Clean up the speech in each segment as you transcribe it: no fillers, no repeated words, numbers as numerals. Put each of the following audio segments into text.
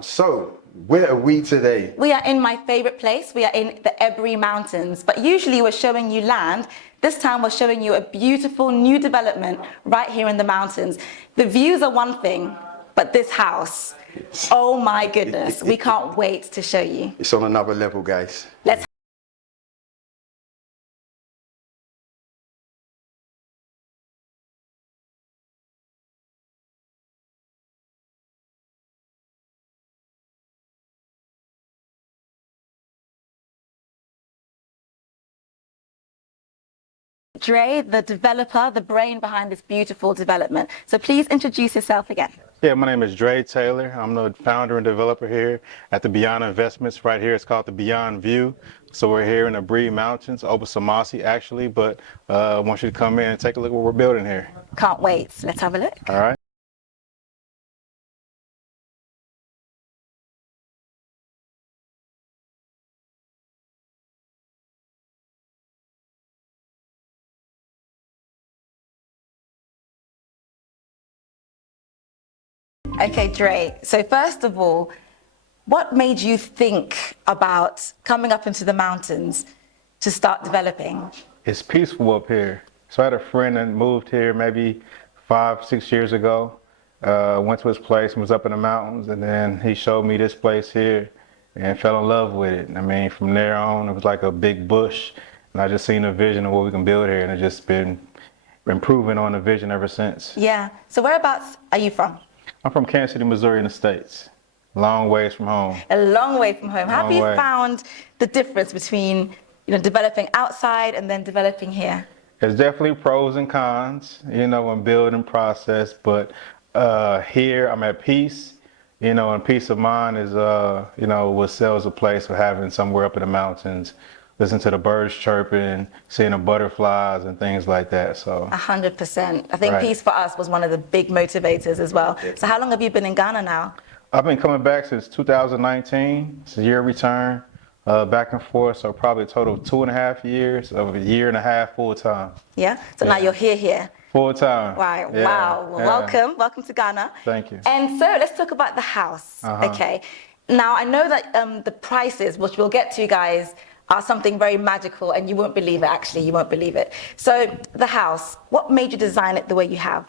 So, where are we today? We are in my favorite place. We are in the Aburi Mountains, but usually we're showing you land. This time we're showing you a beautiful new development right here in the mountains. The views are one thing, but this house, oh my goodness, we can't wait to show you. It's on another level, guys. Let's Dre, the developer, the brain behind this beautiful development. So please introduce yourself again. Yeah, my name is Dre Taylor. I'm the founder and developer here at the Beyond Investments. Right here, it's called the Beyond View. So we're here in the Aburi Mountains, Obasamasi actually, but I want you to come in and take a look at what we're building here. Can't wait. Let's have a look. All right. Okay, Dre. So first of all, what made you think about coming up into the mountains to start developing? It's peaceful up here. So I had a friend that moved here maybe 5-6 years ago. Went to his place and was up in the mountains, and then he showed me this place here and fell in love with it. I mean, from there on, it was like a big bush, and I just seen a vision of what we can build here, and it's just been improving on the vision ever since. Yeah. So whereabouts are you from? I'm from Kansas City, Missouri in the States. Long ways from home. A long way from home. How have you Long way. found the difference between, developing outside and then developing here? There's definitely pros and cons, in building process, but here I'm at peace, and peace of mind is, what sells a place of having somewhere up in the mountains, listen to the birds chirping, seeing the butterflies and things like that. So 100%. I think Right. peace for us was one of the big motivators as well. So how long have you been in Ghana now? I've been coming back since 2019. It's a year return, back and forth. So probably a total of 2.5 years, of a year and a half full time. Yeah. So now you're here. Full time. Right. Yeah, Wow. Well, yeah. Welcome to Ghana. Thank you. And so let's talk about the house. Okay. Now I know that the prices, which we'll get to, guys, are something very magical, and you won't believe it. Actually, you won't believe it. So the house, what made you design it the way you have?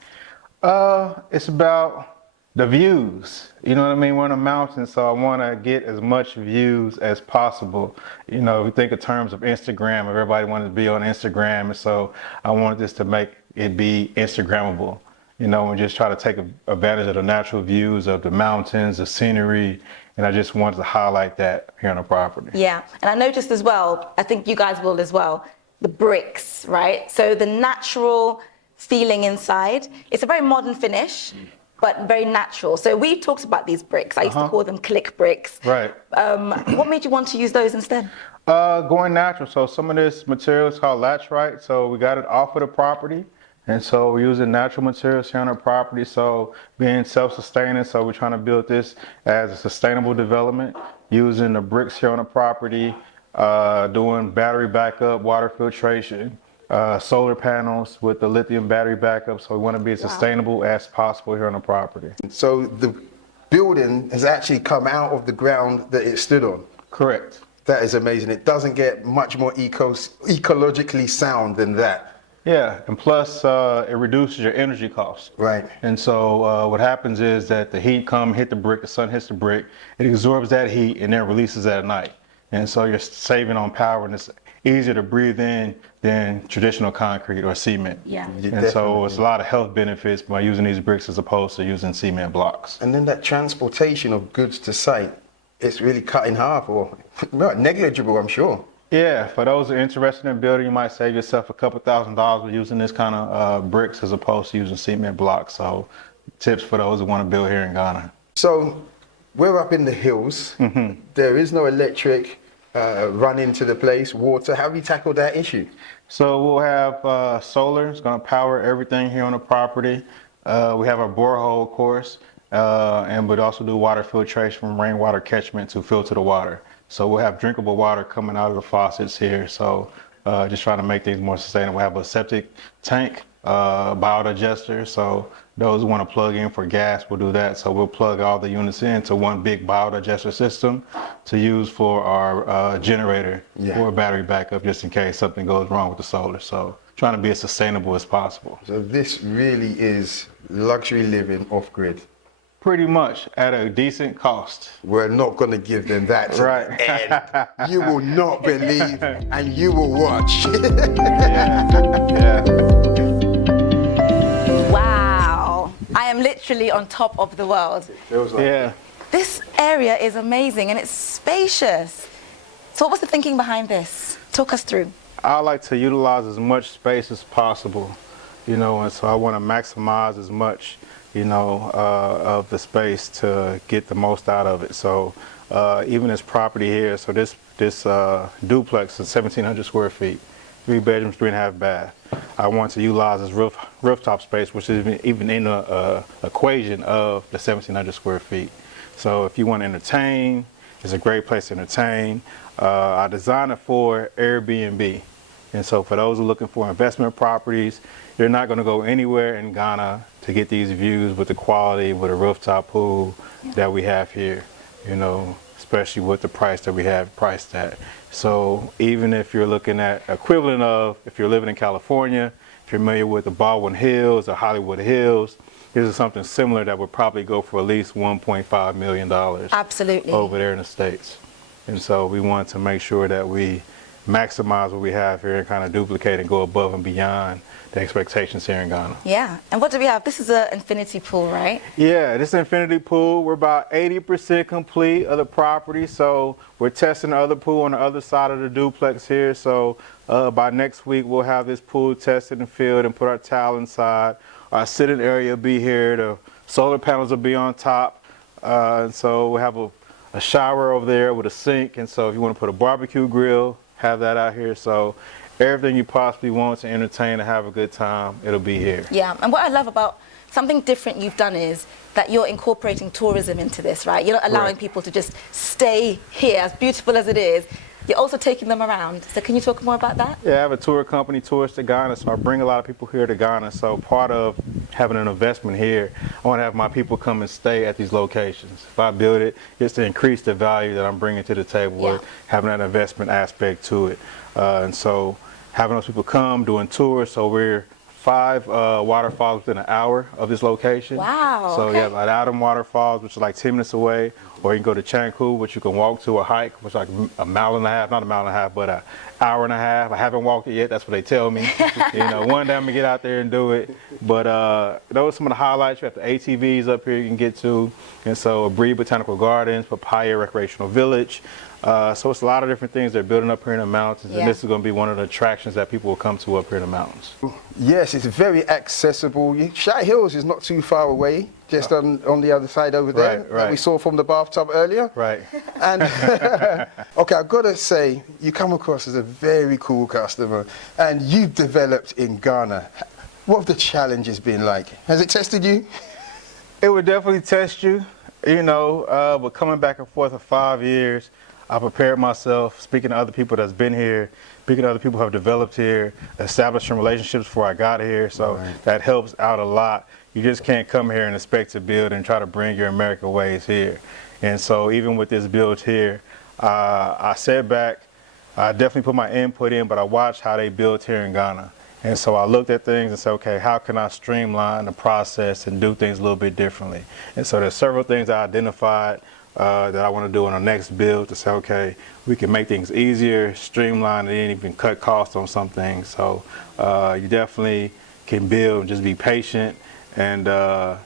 It's about the views. You know what I mean? We're in a mountain, so I want to get as much views as possible. If you think in terms of Instagram, everybody wanted to be on Instagram, and so I wanted this to make it be Instagrammable. And just try to take advantage of the natural views of the mountains, the scenery, and I just wanted to highlight that here on the property. Yeah, and I noticed as well, I think you guys will as well, the bricks, right? So the natural feeling inside, it's a very modern finish, but very natural. So we talked about these bricks. I used to call them click bricks. Right. What made you want to use those instead? Going natural. So some of this material is called laterite. So we got it off of the property. And so we're using natural materials here on our property. So being self-sustaining. So we're trying to build this as a sustainable development, using the bricks here on the property, doing battery backup, water filtration, solar panels with the lithium battery backup. So we want to be as sustainable as possible here on the property. So the building has actually come out of the ground that it stood on. Correct. That is amazing. It doesn't get much more ecologically sound than that. Yeah, and plus it reduces your energy costs. Right. And so what happens is that the heat hit the brick, the sun hits the brick, it absorbs that heat and then releases at night. And so you're saving on power, and it's easier to breathe in than traditional concrete or cement. Yeah. And so it's a lot of health benefits by using these bricks as opposed to using cement blocks. And then that transportation of goods to site, it's really cut in half, or negligible, I'm sure. Yeah, for those who are interested in building, you might save yourself a couple $1,000s with using this kind of bricks as opposed to using cement blocks. So tips for those who want to build here in Ghana. So we're up in the hills. There is no electric running to the place, water. How have you tackled that issue? So we'll have solar. It's going to power everything here on the property. We have our borehole, of course, and we'd also do water filtration from rainwater catchment to filter the water. So we'll have drinkable water coming out of the faucets here. So just trying to make things more sustainable. We have a septic tank biodigester. So those who want to plug in for gas will do that. So we'll plug all the units into one big biodigester system to use for our generator for battery backup, just in case something goes wrong with the solar. So trying to be as sustainable as possible. So this really is luxury living off grid. Pretty much at a decent cost. We're not going to give them that. Right. And you will not believe, and you will watch. Yeah. Wow. I am literally on top of the world. Feels like Yeah. This area is amazing and it's spacious. So what was the thinking behind this? Talk us through. I like to utilize as much space as possible, you know, and so I want to maximize as much, you know, of the space to get the most out of it. So even this property here, so this duplex is 1,700 square feet, 3 bedrooms, 3.5 bath. I want to utilize this rooftop space, which is even in the equation of the 1,700 square feet. So if you want to entertain, it's a great place to entertain. I designed it for Airbnb. And so for those who are looking for investment properties, you're not going to go anywhere in Ghana to get these views with the quality, with a rooftop pool that we have here, you know, especially with the price that we have priced at. So even if you're looking at equivalent of, if you're living in California, if you're familiar with the Baldwin Hills or Hollywood Hills, this is something similar that would probably go for at least $1.5 million. Absolutely. Over there in the States. And so we want to make sure that we maximize what we have here and kind of duplicate and go above and beyond the expectations here in Ghana. Yeah. And what do we have? This is an infinity pool, right? Yeah, this infinity pool, we're about 80% complete of the property. So we're testing the other pool on the other side of the duplex here. So by next week, we'll have this pool tested and filled and put our towel inside. Our sitting area will be here. The solar panels will be on top. And so we'll have a shower over there with a sink. And so if you want to put a barbecue grill, have that out here. So everything you possibly want to entertain and have a good time, it'll be here. Yeah. And what I love about something different you've done is that you're incorporating tourism into this, right? You're not allowing people to just stay here, as beautiful as it is. You're also taking them around. So can you talk more about that? Yeah, I have a tour company, Tours to Ghana, so I bring a lot of people here to Ghana. So part of having an investment here, I want to have my people come and stay at these locations. If I build it, it's to increase the value that I'm bringing to the table with having that investment aspect to it. And so having those people come, doing tours, so we're 5 waterfalls within an hour of this location. Wow. So you have like Adam Waterfalls, which is like 10 minutes away, or you can go to Chanku, which you can walk to, or hike, which is like a mile and a half, not a mile and a half, but an hour and a half. I haven't walked it yet, that's what they tell me. You know, one day I'm gonna get out there and do it. But those are some of the highlights. You have the ATVs up here you can get to. And so Aburi Botanical Gardens, Papaya Recreational Village. So it's a lot of different things they're building up here in the mountains, and this is going to be one of the attractions that people will come to up here in the mountains. Yes, it's very accessible. Shy Hills is not too far away, just on the other side over there that we saw from the bathtub earlier. Right. And okay, I've got to say, you come across as a very cool customer, and you've developed in Ghana. What have the challenges been like? Has it tested you? It would definitely test you, you know, but coming back and forth for 5 years, I prepared myself, speaking to other people that's been here, speaking to other people who have developed here, establishing relationships before I got here, so that helps out a lot. You just can't come here and expect to build and try to bring your American ways here. And so even with this build here, I sat back, I definitely put my input in, but I watched how they built here in Ghana. And so I looked at things and said, okay, how can I streamline the process and do things a little bit differently? And so there's several things I identified that I want to do on the next build to say, okay, we can make things easier, streamline, and even cut costs on some things. So you definitely can build, just be patient and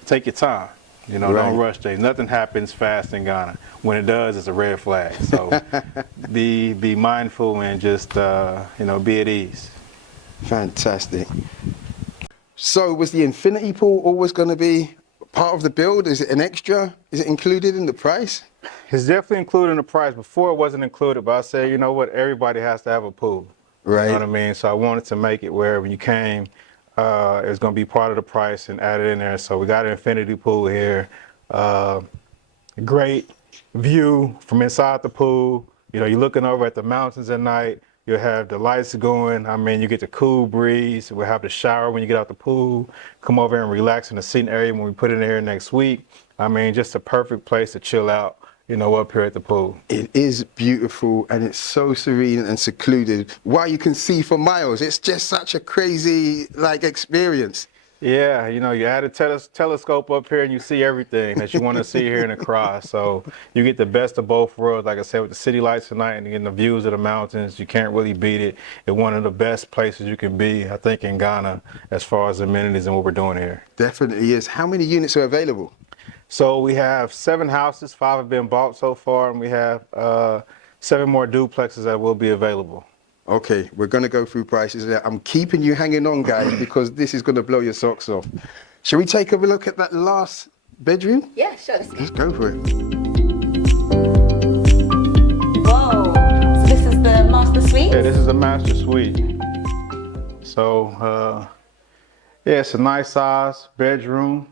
take your time. You know, don't rush things. Nothing happens fast in Ghana. When it does, it's a red flag. So be mindful and just, you know, be at ease. Fantastic. So was the infinity pool always going to be part of the build? Is it an extra? Is it included in the price? It's definitely included in the price. Before it wasn't included, but I said, you know what, everybody has to have a pool. Right. You know what I mean? So I wanted to make it where when you came, it was going to be part of the price and added in there. So we got an infinity pool here. Great view from inside the pool. You know, you're looking over at the mountains at night. You'll have the lights going. I mean, you get the cool breeze. We'll have the shower when you get out the pool. Come over and relax in the seating area when we put it in here next week. I mean, just a perfect place to chill out, you know, up here at the pool. It is beautiful and it's so serene and secluded. While you can see for miles, it's just such a crazy like experience. Yeah, you know, you add a telescope up here and you see everything that you want to see here in the cross. So you get the best of both worlds. Like I said, with the city lights tonight and getting the views of the mountains, you can't really beat it. It's one of the best places you can be, I think, in Ghana as far as amenities and what we're doing here. Definitely is. How many units are available? So we have 7 houses, 5 have been bought so far, and we have 7 more duplexes that will be available. Okay, we're going to go through prices there. I'm keeping you hanging on, guys, because this is going to blow your socks off. Shall we take a look at that last bedroom? Yeah, sure. Let's go for it. Whoa. So this is the master suite? Yeah, this is a master suite. So, yeah, it's a nice size bedroom.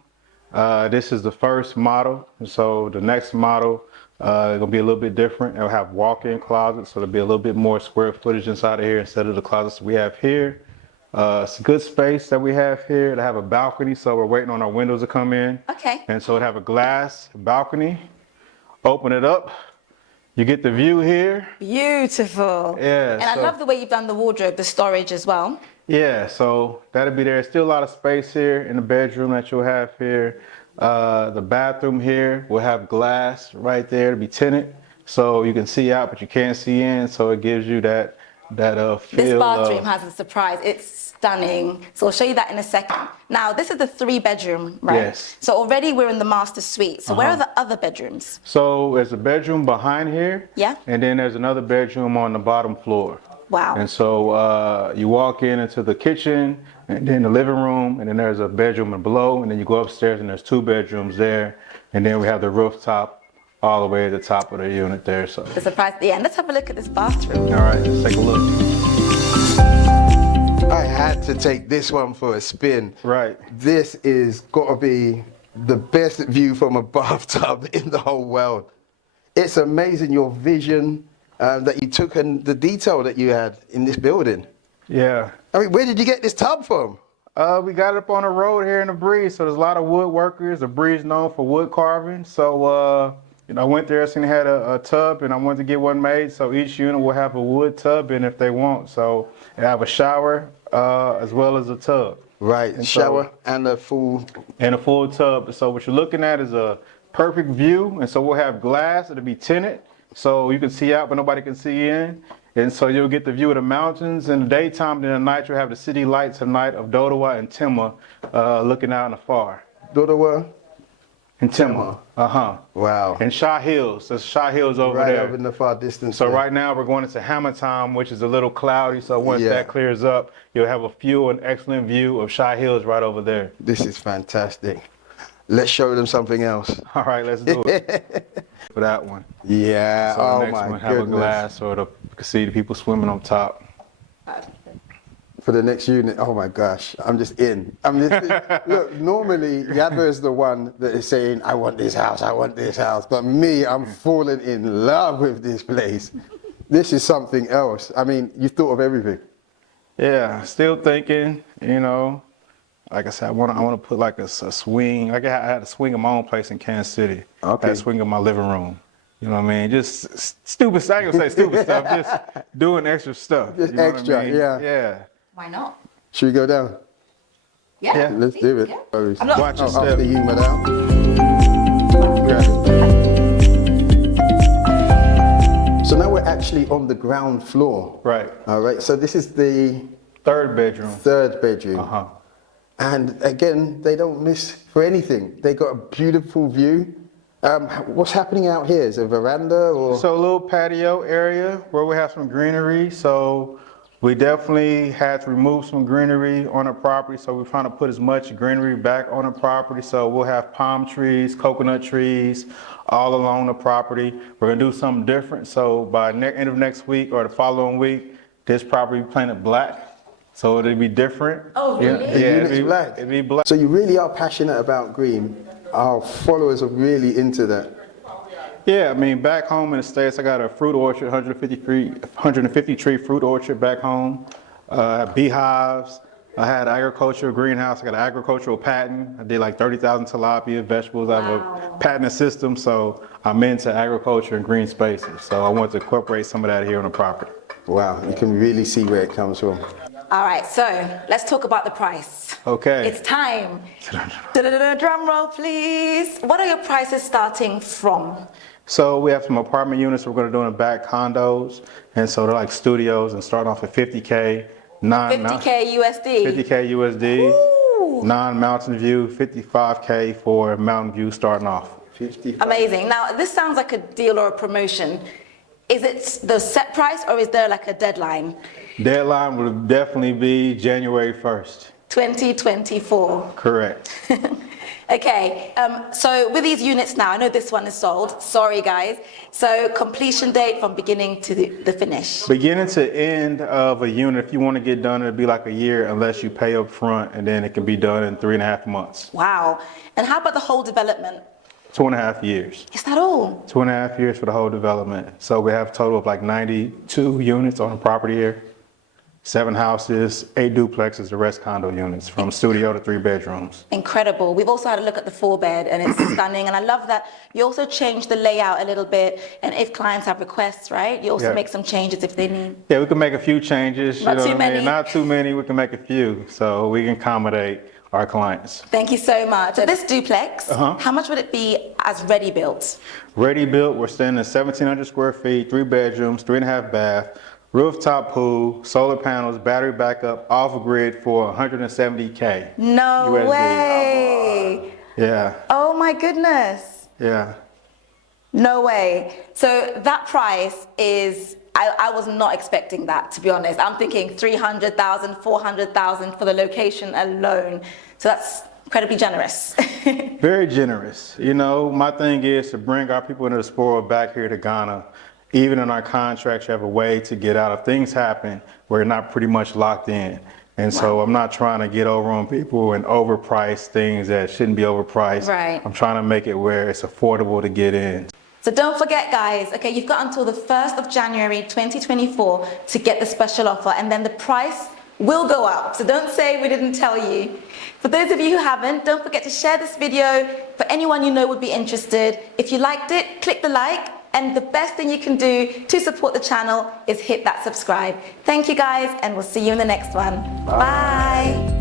This is the first model. So the next model gonna be a little bit different. It'll have walk-in closets, so there'll be a little bit more square footage inside of here instead of the closets we have here. It's a good space that we have here. It'll have a balcony, so we're waiting on our windows to come in. Okay. And so it'll have a glass balcony. Open it up. You get the view here. Beautiful. Yeah. And I love the way you've done the wardrobe, the storage as well. Yeah, so that'll be there. Still a lot of space here in the bedroom that you'll have here. The bathroom here will have glass right there to be tinted, so you can see out, but you can't see in. So it gives you that feel. This bathroom has a surprise. It's stunning. So I'll show you that in a second. Now, this is the 3-bedroom, right? Yes. So already we're in the master suite. So where are the other bedrooms? So there's a bedroom behind here. Yeah. And then there's another bedroom on the bottom floor. Wow. And so you walk into the kitchen and then the living room, and then there's a bedroom below, and then you go upstairs and there's 2 bedrooms there. And then we have the rooftop all the way at the top of the unit there. So The surprise at the end. Let's have a look at this bathroom. all right, let's take a look. I had to take this one for a spin. Right. This is got to be the best view from a bathtub in the whole world. It's amazing your vision that you took and the detail that you had in this building. Yeah. I mean, where did you get this tub from? We got it up on the road here in Aburi, so there's a lot of woodworkers. Aburi is known for wood carving, so you know, I went there, seen they had a tub, and I wanted to get one made. So each unit will have a wood tub in if they want. So they have a shower as well as a tub. Right, And shower so- and a full. And a full tub. So what you're looking at is a perfect view, and so we'll have glass. It'll be tinted, so you can see out, but nobody can see in. And so you'll get the view of the mountains in the daytime, and in the night you'll have the city lights tonight of Dodowa and Tema looking out in the far. Dodowa? And Tema. Wow. And Shaw Hills. There's Shaw Hills over Right there. over in the far distance. So there. right now we're going into hammer time, which is a little cloudy. So once Yeah. that clears up, you'll have an excellent view of Shaw Hills right over there. This is fantastic. Let's show them something else. All right, let's do it. For that one. Yeah, So the oh next my one, have a goodness. glass so you can see the people swimming on top. For the next unit, oh my gosh, I'm just in. Look, normally Yabba is the one that is saying, I want this house, I want this house. But me, I'm falling in love with this place. This is something else. I mean, you thought of everything. Yeah, still thinking, you know, like I said, I want to put like a swing. Like I had a swing in my own place in Kansas City. Okay. I had a swing in my living room. You know what I mean? Just stupid stuff. I ain't gonna say stupid stuff. Just doing extra stuff. Just you know extra, what I mean? yeah. Yeah. Why not? Should we go down? Yeah. Let's do it. Yeah. Oh, I'm not- Watch your step. after you, madam. So now we're actually on the ground floor. Right. All right, so this is the 3rd bedroom. 3rd bedroom. Uh-huh. And again, they don't miss for anything. They got a beautiful view. What's happening out here? Is it a veranda or? So a little patio area where we have some greenery. So we definitely had to remove some greenery on the property. So we're trying to put as much greenery back on the property. So we'll have palm trees, coconut trees all along the property. We're gonna do something different. So by end of next week or the following week, this property will be painted black. So it'll be different. Oh, really? Yeah, The it'll unit's be black. It'll be black. So you really are passionate about green. Our followers are really into that. Yeah, I mean, back home in the States, I got a fruit orchard, 150 tree fruit orchard back home. Beehives. I had an agricultural greenhouse. I got an agricultural patent. I did like 30,000 tilapia vegetables. I have a patented system, so I'm into agriculture and green spaces. So I want to incorporate some of that here on the property. Wow, you can really see where it comes from. All right, so let's talk about the price. Okay. It's time. Drum roll, please. What are your prices starting from? So we have some apartment units we're going to do in the back, condos, and so they're like studios and starting off at 50K. 50K USD. 50K USD. Ooh. Non-Mountain View, 55K for Mountain View starting off. 55. Amazing. Now, this sounds like a deal or a promotion. Is it the set price or is there like a deadline? Deadline would definitely be January 1st. 2024. Correct. Okay, so with these units now, I know this one is sold. Sorry, guys. So completion date from beginning to the finish. Beginning to end of a unit, if you want to get done, it'll be like a year unless you pay up front, and then it can be done in 3.5 months. Wow. And how about the whole development? 2.5 years. Is that all? 2.5 years for the whole development. So we have a total of like 92 units on the property here. 7 houses, 8 duplexes, the rest condo units, from studio to 3 bedrooms. Incredible. We've also had a look at the 4-bed and it's stunning. And I love that you also changed the layout a little bit. And if clients have requests, right, you also make some changes if they need. Yeah, we can make a few changes. Not too many. Not too many, we can make a few. So we can accommodate our clients. Thank you so much. So this duplex, how much would it be as ready built? Ready built, we're staying in 1,700 square feet, 3 bedrooms, 3.5 bath. Rooftop pool, solar panels, battery backup, off grid for 170K. No USD. way. Yeah. Oh my goodness. Yeah. No way. So that price is, I was not expecting that, to be honest. I'm thinking 300,000, 400,000 for the location alone. So that's incredibly generous. Very generous. You know, my thing is to bring our people in the diaspora back here to Ghana. Even in our contracts, you have a way to get out. If things happen, we're not pretty much locked in. And so I'm not trying to get over on people and overprice things that shouldn't be overpriced. Right. I'm trying to make it where it's affordable to get in. So don't forget, guys, okay, you've got until the 1st of January 2024 to get the special offer, and then the price will go up. So don't say we didn't tell you. For those of you who haven't, don't forget to share this video for anyone you know would be interested. If you liked it, click the like. And the best thing you can do to support the channel is hit that subscribe. Thank you guys, and we'll see you in the next one. Bye.